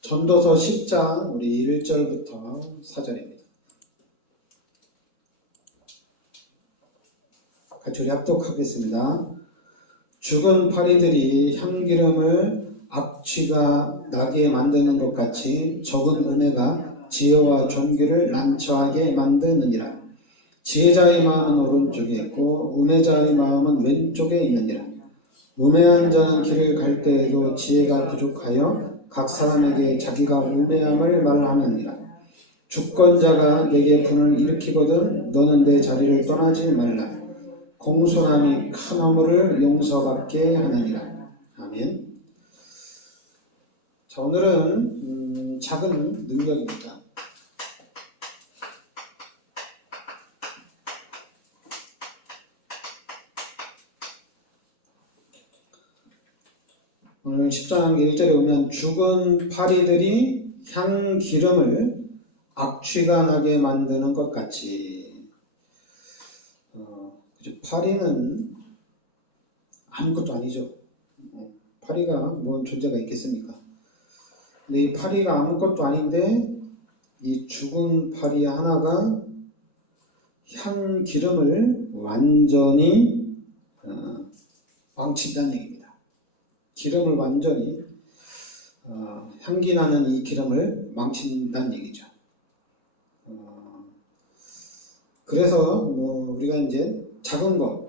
전도서 10장 우리 1절부터 4절입니다. 같이 우리 합독하겠습니다. 죽은 파리들이 향기름을 악취가 나게 만드는 것 같이 적은 은혜가 지혜와 존귀를 난처하게 만드느니라. 지혜자의 마음은 오른쪽에 있고 우매자의 마음은 왼쪽에 있느니라. 우매한 자는 길을 갈 때에도 지혜가 부족하여 각 사람에게 자기가 우매함을 말하느니라. 주권자가 내게 분을 일으키거든 너는 내 자리를 떠나지 말라. 공손함이 큰 허물을 용서받게 하느니라. 아멘. 자, 오늘은 작은 능력입니다. 오늘 10장 1절에 보면 죽은 파리들이 향기름을 악취가 나게 만드는 것 같이 파리는 아무것도 아니죠. 파리가 뭔 존재가 있겠습니까? 근데 이 파리가 아무것도 아닌데 이 죽은 파리 하나가 향기름을 완전히 망친다는 얘기입니다. 기름을 완전히 향기 나는 이 기름을 망친다는 얘기죠. 그래서 우리가 이제 작은 것,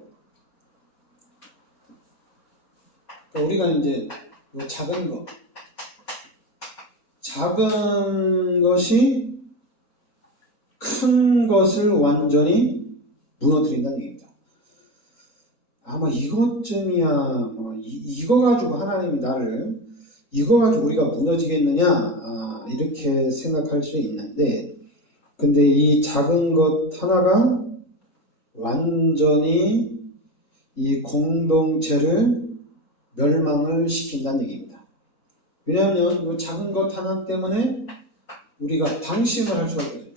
우리가 이제 작은 것이 큰 것을 완전히 무너뜨린다는 얘기입니다. 아마 이것쯤이야 이거 가지고 하나님이 나를 이거 가지고 우리가 무너지겠느냐 이렇게 생각할 수 있는데, 근데 이 작은 것 하나가 완전히 이 공동체를 멸망을 시킨다는 얘기입니다. 왜냐하면 이 작은 것 하나 때문에 우리가 방심을 할 수가 있거든요.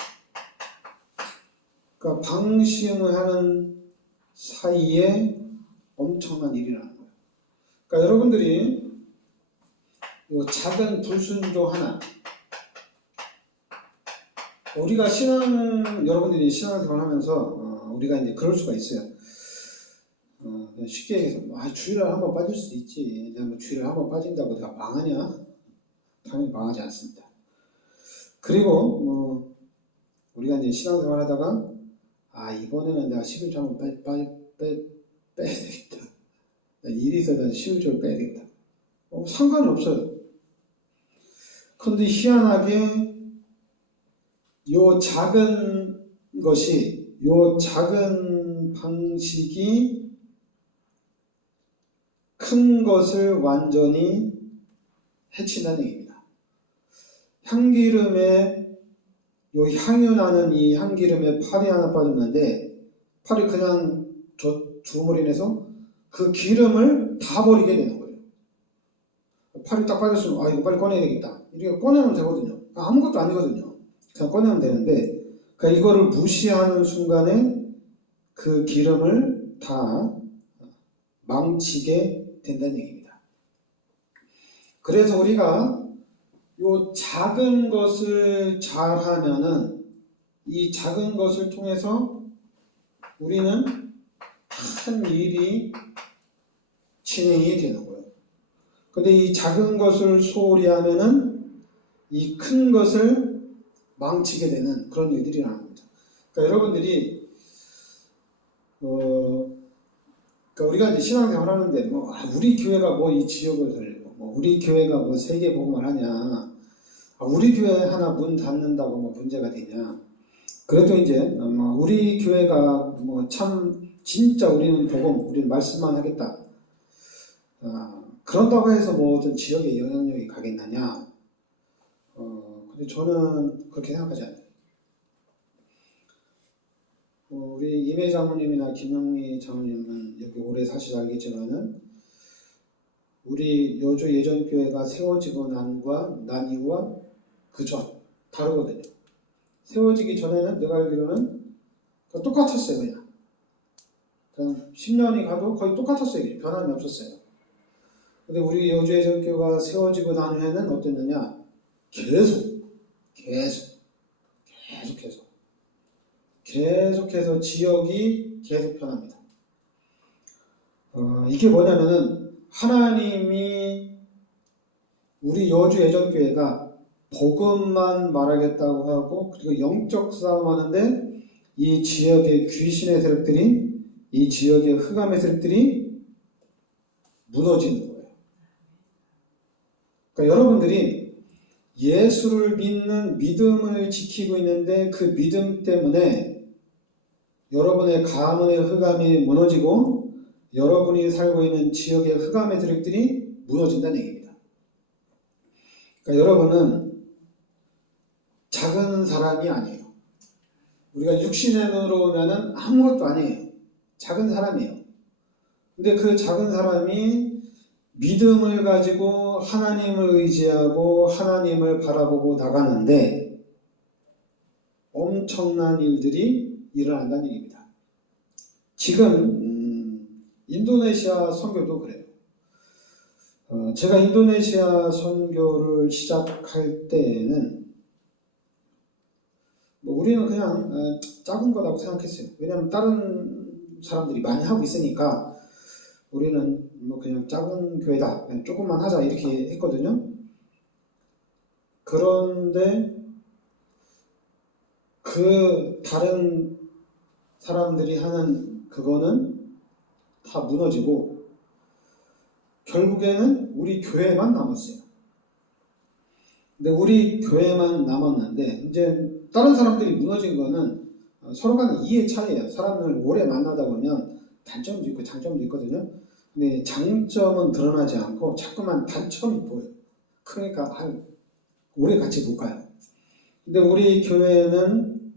그러니까 방심을 하는 사이에 엄청난 일이 나는 거예요. 그러니까 여러분들이 이 작은 불순종 하나, 우리가 여러분들이 신앙생활 하면서 우리가 이제 그럴 수가 있어요. 쉽게 얘기해서 주일날 한번 빠질 수도 있지. 내가 주일날 한번 빠진다고 내가 망하냐? 당연히 망하지 않습니다. 그리고 우리가 이제 신앙생활 하다가 이번에는 내가 11조 한번 빼야 되겠다. 일이 있어서 11조를 빼야 되겠다. 상관이 없어요. 그런데 희한하게 요 작은 것이, 요 작은 방식이 큰 것을 완전히 해친다는 얘기입니다. 향기름에 요 향유 나는 이 향기름에 팔이 하나 빠졌는데 팔이 그냥 죽음으로 인해서 그 기름을 다 버리게 되는 거예요. 팔이 딱 빠졌으면 이거 빨리 꺼내야 되겠다. 이렇게 꺼내면 되거든요. 아무것도 아니거든요. 그냥 꺼내면 되는데, 그러니까 이거를 무시하는 순간에 그 기름을 다 망치게 된다는 얘기입니다. 그래서 우리가 요 작은 것을 잘하면은 이 작은 것을 통해서 우리는 큰 일이 진행이 되는 거예요. 근데 이 작은 것을 소홀히 하면은 이 큰 것을 망치게 되는 그런 일들이 나는 겁니다. 그러니까 여러분들이 그러니까 우리가 이제 신앙생활 하는데 우리 교회가 이 지역을 살리고 우리 교회가 세계 복음을 하냐, 우리 교회 하나 문 닫는다고 문제가 되냐. 그래도 이제 우리 교회가 참 진짜 우리는 복음, 우리는 말씀만 하겠다. 그런다고 해서 어떤 지역에 영향력이 가겠느냐? 근데 저는 그렇게 생각하지 않아요. 우리 임혜 장로님이나 김영미 장로님은 여기 오래 사시지 알겠지만은 우리 여주 예전교회가 세워지고 난 이후와 그전 다르거든요. 세워지기 전에는 내가 알기로는 똑같았어요. 그냥 10년이 가도 거의 똑같았어요. 변함이 없었어요. 근데 우리 여주 예전교회가 세워지고 난 후에는 어땠느냐? 계속해서 지역이 계속 변합니다. 이게 뭐냐면은 하나님이 우리 여주 예전교회가 복음만 말하겠다고 하고 그리고 영적 싸움하는데 이 지역의 귀신의 세력들이 이 지역의 흑암의 세력들이 무너지는 거예요. 그러니까 여러분들이 예수를 믿는 믿음을 지키고 있는데 그 믿음 때문에 여러분의 가문의 흑암이 무너지고 여러분이 살고 있는 지역의 흑암의 세력들이 무너진다는 얘기입니다. 그러니까 여러분은 작은 사람이 아니에요. 우리가 육신의 눈으로 보면 아무것도 아니에요. 작은 사람이에요. 근데 그 작은 사람이 믿음을 가지고 하나님을 의지하고 하나님을 바라보고 나가는데 엄청난 일들이 일어난다는 얘기입니다. 지금 인도네시아 선교도 그래요. 제가 인도네시아 선교를 시작할 때에는 우리는 그냥 작은 거라고 생각했어요. 왜냐하면 다른 사람들이 많이 하고 있으니까 우리는 그냥 작은 교회다, 그냥 조금만 하자 이렇게 했거든요. 그런데 그 다른 사람들이 하는 그거는 다 무너지고 결국에는 우리 교회만 남았어요. 근데 우리 교회만 남았는데 이제 다른 사람들이 무너진 거는 서로 간의 이해 차이예요. 사람을 오래 만나다 보면 단점도 있고 장점도 있거든요. 근데 장점은 드러나지 않고 자꾸만 단점이 보여요. 그러니까 오래 같이 못 가요. 근데 우리 교회는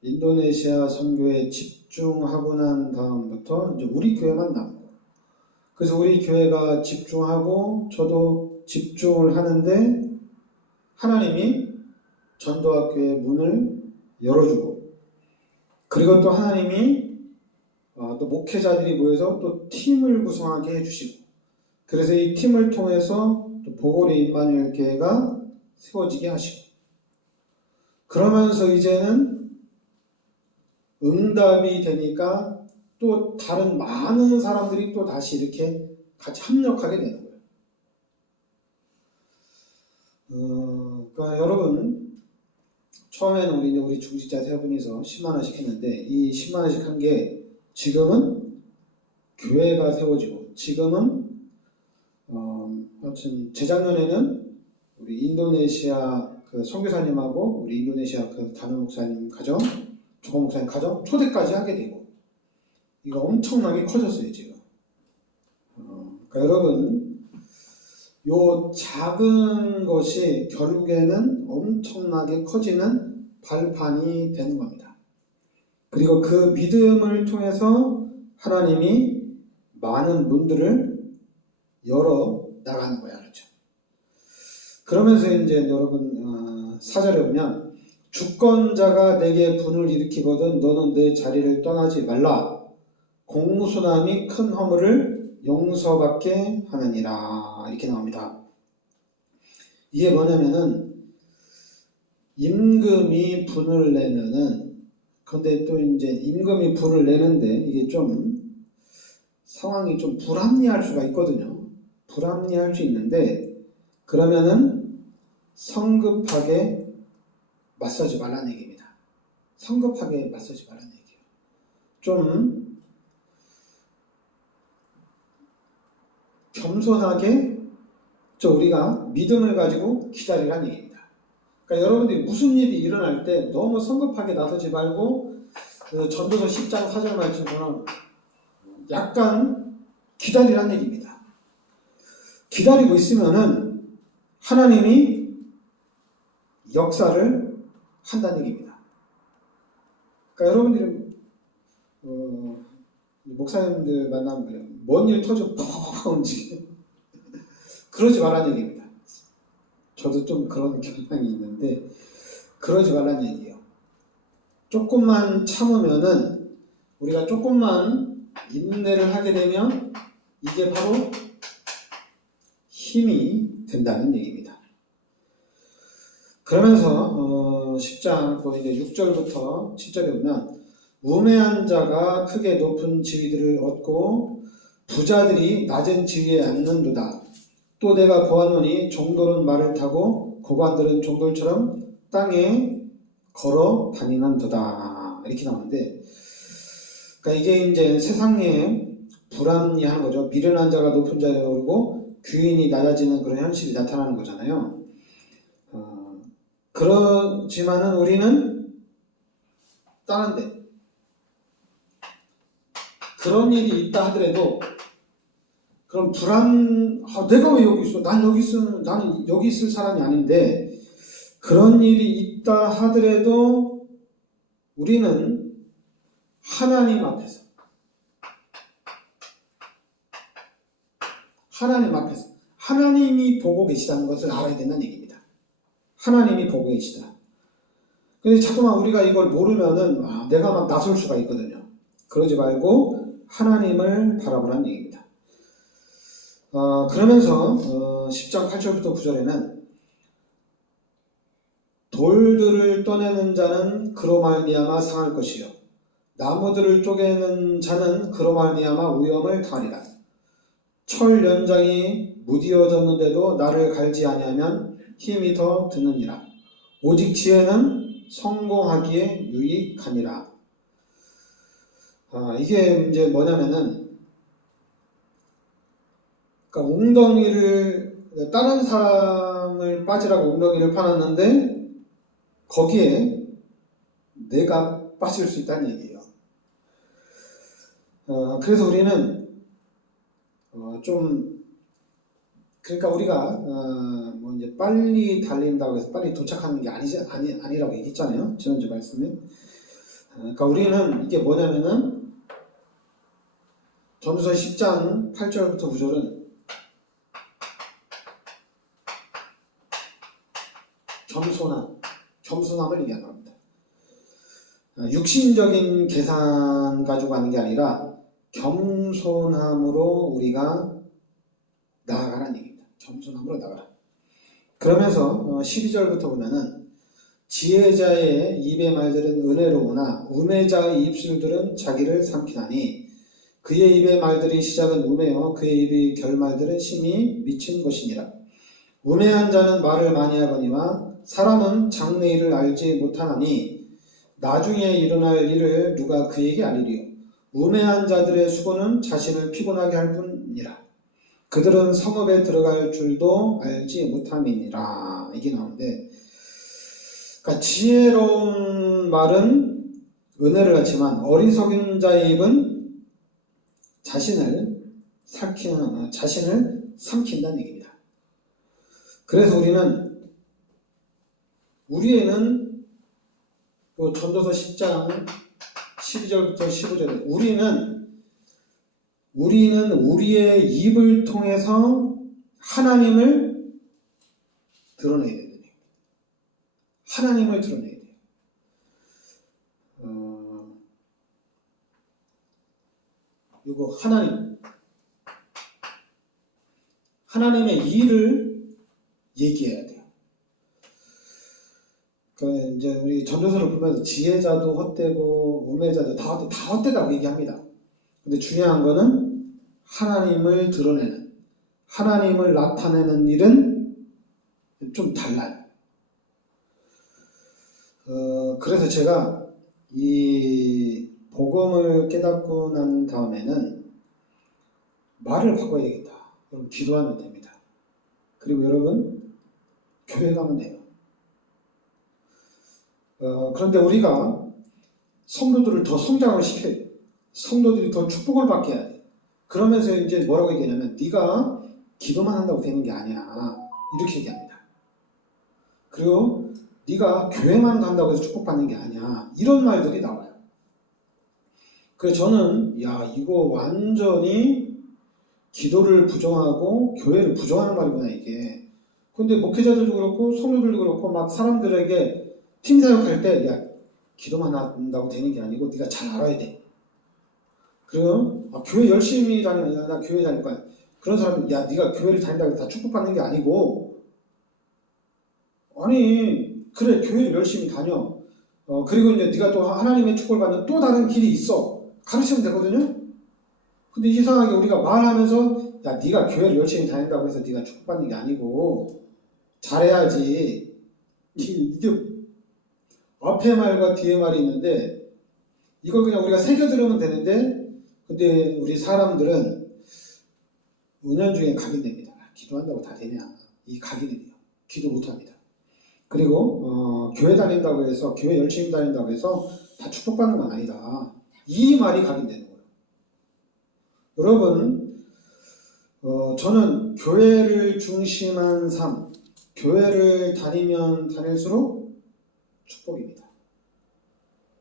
인도네시아 선교에 집중하고 난 다음부터 이제 우리 교회만 남고, 그래서 우리 교회가 집중하고 저도 집중을 하는데 하나님이 전도학교의 문을 열어주고, 그리고 또 하나님이 또 목회자들이 모여서 또 팀을 구성하게 해주시고, 그래서 이 팀을 통해서 또 보골의 임마누엘 교회가 세워지게 하시고, 그러면서 이제는 응답이 되니까 또 다른 많은 사람들이 또 다시 이렇게 같이 합력하게 되는 거예요. 그러니까 여러분, 처음에는 우리 중직자 세 분이서 10만 원씩 했는데 이 10만 원씩 한 게 지금은 교회가 세워지고, 지금은 하여튼 재작년에는 우리 인도네시아 그 선교사님하고 우리 인도네시아 그 담임 목사님 가정, 조건 목사님 가정 초대까지 하게 되고, 이거 엄청나게 커졌어요 지금. 그러니까 여러분, 요 작은 것이 결국에는 엄청나게 커지는 발판이 되는 겁니다. 그리고 그 믿음을 통해서 하나님이 많은 문들을 열어 나가는 거야, 그렇죠? 그러면서 이제 여러분 4절에 보면 주권자가 내게 분을 일으키거든 너는 내 자리를 떠나지 말라. 공수남이 큰 허물을 용서받게 하느니라, 이렇게 나옵니다. 이게 뭐냐면은 임금이 분을 내면은, 근데 또 이제 임금이 분을 내는데 이게 좀 상황이 좀 불합리할 수가 있거든요. 불합리할 수 있는데, 그러면은 성급하게 맞서지 말라는 얘기입니다. 성급하게 맞서지 말라는 얘기예요. 좀 겸손하게 우리가 믿음을 가지고 기다리라는 얘기입니다. 그러니까 여러분들이 무슨 일이 일어날 때 너무 성급하게 나서지 말고 그 전도서 10장 4절 말씀처럼 약간 기다리라는 얘기입니다. 기다리고 있으면은 하나님이 역사를 한다는 얘기입니다. 그러니까 여러분들이 목사님들 만나면 그래요. 뭔 일 터져 뻥 움직여. 그러지 말라는 얘기입니다. 저도 좀 그런 경향이 있는데 그러지 말라는 얘기예요. 조금만 참으면은, 우리가 조금만 인내를 하게 되면 이게 바로 힘이 된다는 얘기입니다. 그러면서 10장 또 이제 6절부터 7절에 보면 우매한 자가 크게 높은 지위들을 얻고 부자들이 낮은 지위에 앉는도다. 또 내가 보았노니 종돌은 말을 타고 고관들은 종돌처럼 땅에 걸어 다니는도다. 이렇게 나오는데, 그러니까 이게 이제 세상에 불합리한 거죠. 미련한 자가 높은 자리에 오르고 귀인이 낮아지는 그런 현실이 나타나는 거잖아요. 그렇지만은 우리는 다른데 그런 일이 있다 하더라도 그럼 내가 왜 여기 있어? 나는 여기 있을 사람이 아닌데 그런 일이 있다 하더라도 우리는 하나님 앞에서 하나님이 보고 계시다는 것을 알아야 된다는 얘기입니다. 하나님이 보고 계시다. 근데 자꾸만 우리가 이걸 모르면은 내가 막 나설 수가 있거든요. 그러지 말고 하나님을 바라보라는 얘기입니다. 그러면서 10장 8절부터 9절에는 돌들을 떠내는 자는 그로 말미암아 상할 것이요 나무들을 쪼개는 자는 그로 말미암아 위험을 당하리라. 철 연장이 무디어졌는데도 나를 갈지 아니하면 힘이 더 드느니라. 오직 지혜는 성공하기에 유익하니라. 이게 이제 뭐냐면은, 그러니까 웅덩이를 다른 사람을 빠지라고 웅덩이를 파놨는데 거기에 내가 빠질 수 있다는 얘기예요. 그래서 우리는 그러니까 우리가 뭐 이제 빨리 달린다고 해서 빨리 도착하는 게 아니라고 얘기했잖아요. 지난주 말씀에. 그러니까 우리는 이게 뭐냐면은 전도서 10장 8절부터 9절은 겸손함을 얘기하는 겁니다. 육신적인 계산 가지고 하는 게 아니라 겸손함으로 우리가 나아가라는 얘기입니다. 겸손함으로 나아가라. 그러면서 12절부터 보면은 지혜자의 입의 말들은 은혜로우나 우매자의 입술들은 자기를 삼키나니 그의 입의 말들이 시작은 우매요 그의 입의 결말들은 심히 미친 것이니라. 우매한 자는 말을 많이 하거니와 사람은 장래일을 알지 못하나니 나중에 일어날 일을 누가 그에게 알리리요. 우매한 자들의 수고는 자신을 피곤하게 할 뿐이라. 그들은 성읍에 들어갈 줄도 알지 못함이니라. 이게 나오는데, 그러니까 지혜로운 말은 은혜를 갖지만 어리석은 자의 입은 자신을 삼킨다는 얘기입니다. 그래서 우리에는 전도서 10장 12절부터 15절에 우리는 우리의 입을 통해서 하나님을 드러내야 된다. 하나님을 드러내야 돼요. 이거 하나님의 일을 얘기해야 돼요. 이제 우리 전도서를 보면서 지혜자도 헛되고 우매자도 다 헛되다고 얘기합니다. 근데 중요한 거는 하나님을 드러내는, 하나님을 나타내는 일은 좀 달라요. 그래서 제가 이 복음을 깨닫고 난 다음에는 말을 바꿔야 되겠다. 여러분 기도하면 됩니다. 그리고 여러분 교회 가면 돼요. 그런데 우리가 성도들을 더 성장을 시켜야 돼. 성도들이 더 축복을 받게 해야 돼. 그러면서 이제 뭐라고 얘기하냐면 네가 기도만 한다고 되는 게 아니야. 이렇게 얘기합니다. 그리고 네가 교회만 간다고 해서 축복받는 게 아니야. 이런 말들이 나와요. 그래서 저는 이거 완전히 기도를 부정하고 교회를 부정하는 말이구나 이게. 근데 목회자들도 그렇고 성도들도 그렇고 막 사람들에게 팀 사역할 때 기도만 한다고 되는 게 아니고 네가 잘 알아야 돼. 그리고 교회 열심히 다니면 나 교회 다닐 거야. 그런 사람은 네가 교회를 다닌다고 다 축복받는 게 아니고 아니 그래, 교회를 열심히 다녀. 그리고 이제 네가 또 하나님의 축복을 받는 또 다른 길이 있어. 가르치면 되거든요. 근데 이상하게 우리가 말하면서 야, 네가 교회를 열심히 다닌다고 해서 네가 축복받는 게 아니고 잘해야지. 이게 앞에 말과 뒤에 말이 있는데 이걸 그냥 우리가 새겨 들으면 되는데, 근데 우리 사람들은 은연중에 각인됩니다. 기도한다고 다 되냐? 이 각인이 돼요. 기도 못합니다. 그리고 교회 다닌다고 해서, 교회 열심히 다닌다고 해서 다 축복받는 건 아니다. 이 말이 각인되는 거예요. 여러분, 저는 교회를 중심한 삶, 교회를 다니면 다닐수록 축복입니다.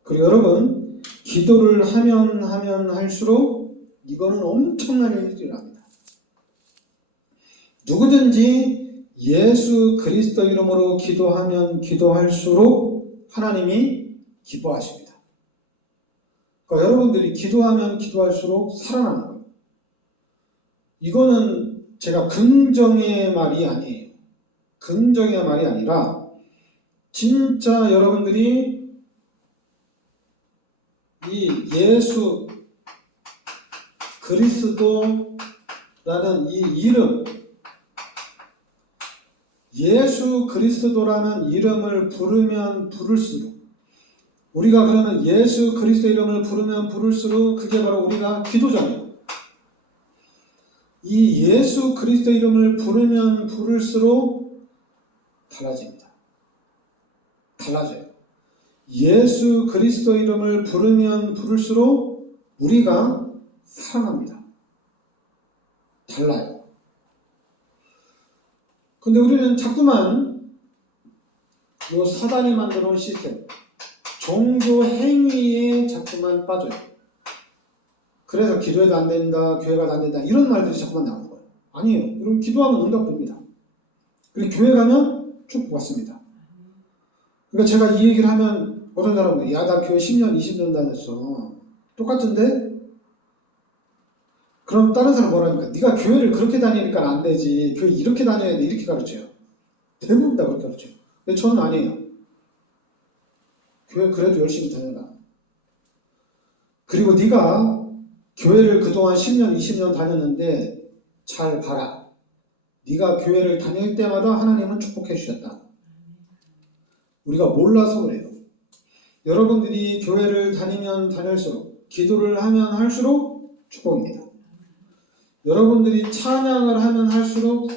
그리고 여러분, 기도를 하면 할수록 이거는 엄청난 일이랍니다. 누구든지 예수 그리스도 이름으로 기도하면 기도할수록 하나님이 기뻐하십니다. 그러니까 여러분들이 기도하면 기도할수록 살아나는 거예요. 이거는 제가 긍정의 말이 아니에요. 긍정의 말이 아니라 진짜 여러분들이 이 예수 그리스도라는 이 이름, 예수 그리스도라는 이름을 부르면 부를수록, 우리가 그러면 예수 그리스도 이름을 부르면 부를수록 그게 바로 우리가 기도잖아요. 이 예수 그리스도 이름을 부르면 부를수록 달라집니다. 달라져요. 예수 그리스도 이름을 부르면 부를수록 우리가 살아납니다. 달라요. 근데 우리는 자꾸만 요 사단이 만들어 놓은 시스템, 종교 행위에 자꾸만 빠져요. 그래서 기도해도 안 된다, 교회가 안 된다, 이런 말들이 자꾸만 나오는 거예요. 아니에요. 여러분, 기도하면 응답됩니다. 그리고 교회 가면 쭉 왔습니다. 그러니까 제가 이 얘기를 하면 어떤 사람은 야, 나 교회 10년, 20년 다녔어. 똑같은데? 그럼 다른 사람 뭐라니까? 네가 교회를 그렇게 다니니까 안 되지. 교회 이렇게 다녀야 돼. 이렇게 가르쳐요. 대부분 다 그렇게 가르쳐요. 근데 저는 아니에요. 교회 그래도 열심히 다녀라. 그리고 네가 교회를 그동안 10년, 20년 다녔는데 잘 봐라. 네가 교회를 다닐 때마다 하나님은 축복해 주셨다. 우리가 몰라서 그래요. 여러분들이 교회를 다니면 다닐수록, 기도를 하면 할수록 축복입니다. 여러분들이 찬양을 하면 할수록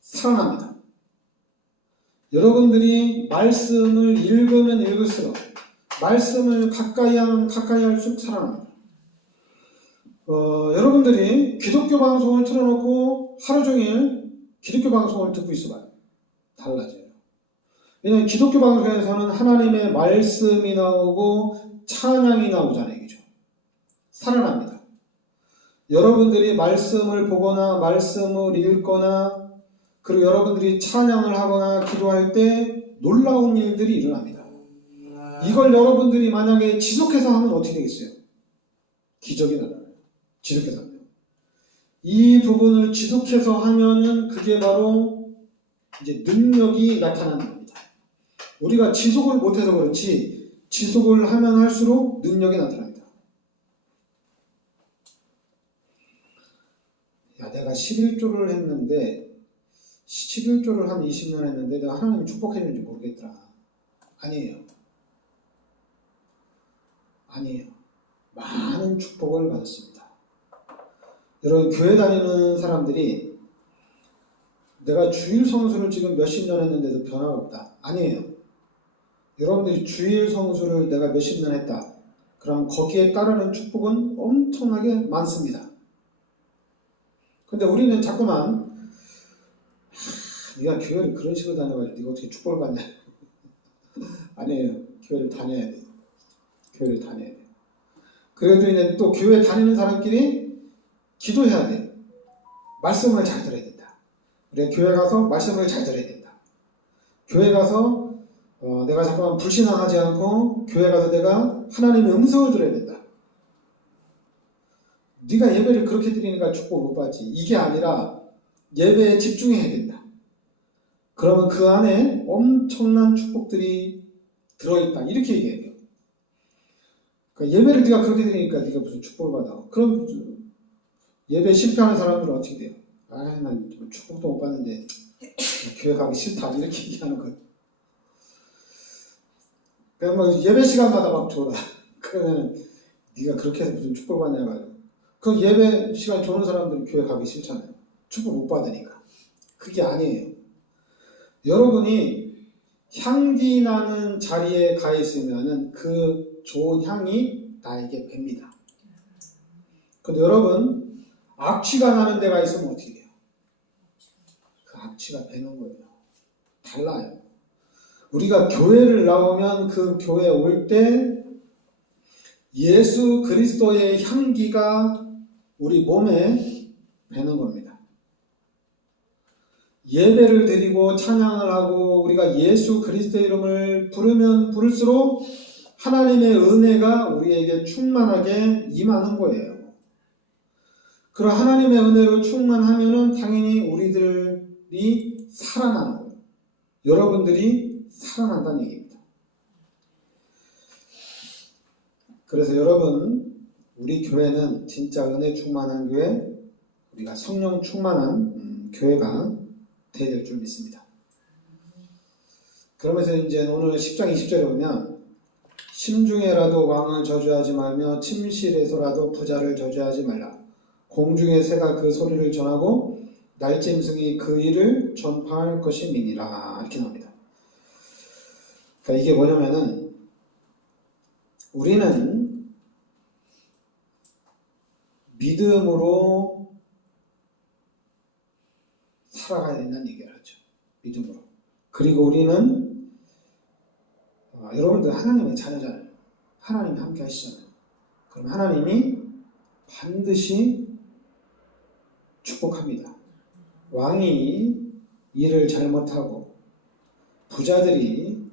살아납니다. 여러분들이 말씀을 읽으면 읽을수록, 말씀을 가까이 하면 가까이 할수록 살아납니다. 여러분들이 기독교 방송을 틀어놓고 하루 종일 기독교 방송을 듣고 있어봐요. 달라져요. 왜냐하면 기독교 방송에서는 하나님의 말씀이 나오고 찬양이 나오잖아요. 그죠? 살아납니다. 여러분들이 말씀을 보거나 말씀을 읽거나 그리고 여러분들이 찬양을 하거나 기도할 때 놀라운 일들이 일어납니다. 이걸 여러분들이 만약에 지속해서 하면 어떻게 되겠어요? 기적이 나타나요. 지속해서 하면. 이 부분을 지속해서 하면은 그게 바로 이제 능력이 나타나는 겁니다. 우리가 지속을 못해서 그렇지 지속을 하면 할수록 능력이 나타납니다. 야, 내가 11조를 했는데 11조를 한 20년 했는데 내가 하나님이 축복했는지 모르겠더라. 아니에요. 아니에요. 많은 축복을 받았습니다. 여러분, 교회 다니는 사람들이 내가 주일 성수를 지금 몇십 년 했는데도 변화가 없다. 아니에요. 여러분들이 주일 성수를 내가 몇십 년 했다. 그럼 거기에 따르는 축복은 엄청나게 많습니다. 근데 우리는 자꾸만 네가 교회를 그런 식으로 다녀가지고 네가 어떻게 축복을 받냐. 아니에요. 교회를 다녀야 돼요. 교회를 다녀야 돼요. 그래도 이제 또 교회 다니는 사람끼리 기도해야 돼요. 말씀을 잘 들어야 된다. 우리가 교회 가서 말씀을 잘 들어야 된다. 교회 가서 내가 잠깐만 불신앙하지 않고 교회 가서 내가 하나님의 음성을 들어야 된다. 네가 예배를 그렇게 드리니까 축복 못 받지. 이게 아니라 예배에 집중해야 된다. 그러면 그 안에 엄청난 축복들이 들어있다. 이렇게 얘기해야 돼요. 그러니까 예배를 네가 그렇게 드리니까 네가 무슨 축복을 받아. 그럼 예배 실패하는 사람들은 어떻게 돼요? 난 축복도 못 받는데 교회 가기 싫다. 이렇게 얘기하는 거예요. 그냥 뭐 예배 시간마다 막 줘라. 그러면 네가 그렇게 해서 무슨 축복 받냐 말이야. 그 예배 시간 조는 사람들은 교회 가기 싫잖아요. 축복 못 받으니까. 그게 아니에요. 여러분이 향기 나는 자리에 가 있으면은 그 좋은 향이 나에게 붑니다. 근데 여러분 악취가 나는 데가 있으면 어떻게 돼요? 그 악취가 배는 거예요. 달라요. 우리가 교회를 나오면 그 교회에 올 때 예수 그리스도의 향기가 우리 몸에 배는 겁니다. 예배를 드리고 찬양을 하고 우리가 예수 그리스도의 이름을 부르면 부를수록 하나님의 은혜가 우리에게 충만하게 임하는 거예요. 그럼 하나님의 은혜로 충만하면은 당연히 우리들이 살아나는 거예요. 여러분들이 살아난다는 얘기입니다. 그래서 여러분, 우리 교회는 진짜 은혜 충만한 교회, 우리가 성령 충만한 교회가 되어야 될 줄 믿습니다. 그러면서 이제 오늘 10장 20절에 보면 심중에라도 왕을 저주하지 말며 침실에서라도 부자를 저주하지 말라. 공중의 새가 그 소리를 전하고 날짐승이 그 일을 전파할 것임이니라. 이렇게 나옵니다. 그러니까 이게 뭐냐면은 우리는 믿음으로 살아가야 된다는 얘기를 하죠. 믿음으로. 그리고 우리는 여러분들 하나님의 자녀잖아요. 하나님이 함께 하시잖아요. 그럼 하나님이 반드시 축복합니다. 왕이 일을 잘못하고 부자들이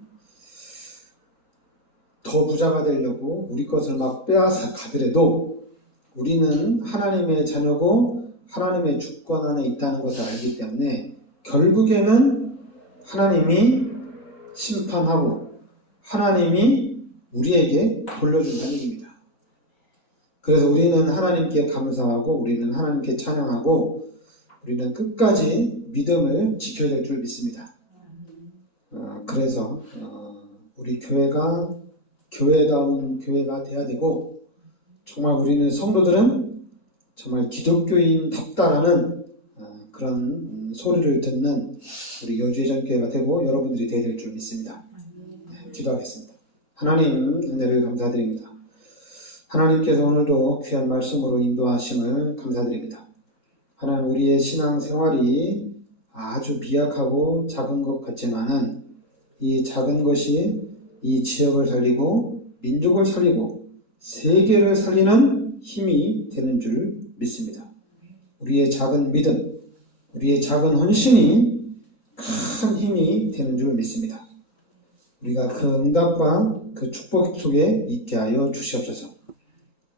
더 부자가 되려고 우리 것을 막 빼앗아 가더라도 우리는 하나님의 자녀고 하나님의 주권 안에 있다는 것을 알기 때문에 결국에는 하나님이 심판하고 하나님이 우리에게 돌려준다는 얘기입니다. 그래서 우리는 하나님께 감사하고 우리는 하나님께 찬양하고 우리는 끝까지 믿음을 지켜야 될 줄 믿습니다. 그래서 우리 교회가 교회다운 교회가 돼야 되고 정말 우리는 성도들은 정말 기독교인답다라는 그런 소리를 듣는 우리 여주의전교회가 되고 여러분들이 되어야 될 줄 믿습니다. 기도하겠습니다. 하나님 은혜를 감사드립니다. 하나님께서 오늘도 귀한 말씀으로 인도하심을 감사드립니다. 하나님 우리의 신앙생활이 아주 미약하고 작은 것 같지만은 이 작은 것이 이 지역을 살리고 민족을 살리고 세계를 살리는 힘이 되는 줄 믿습니다. 우리의 작은 믿음, 우리의 작은 헌신이 큰 힘이 되는 줄 믿습니다. 우리가 그 응답과 그 축복 속에 있게 하여 주시옵소서.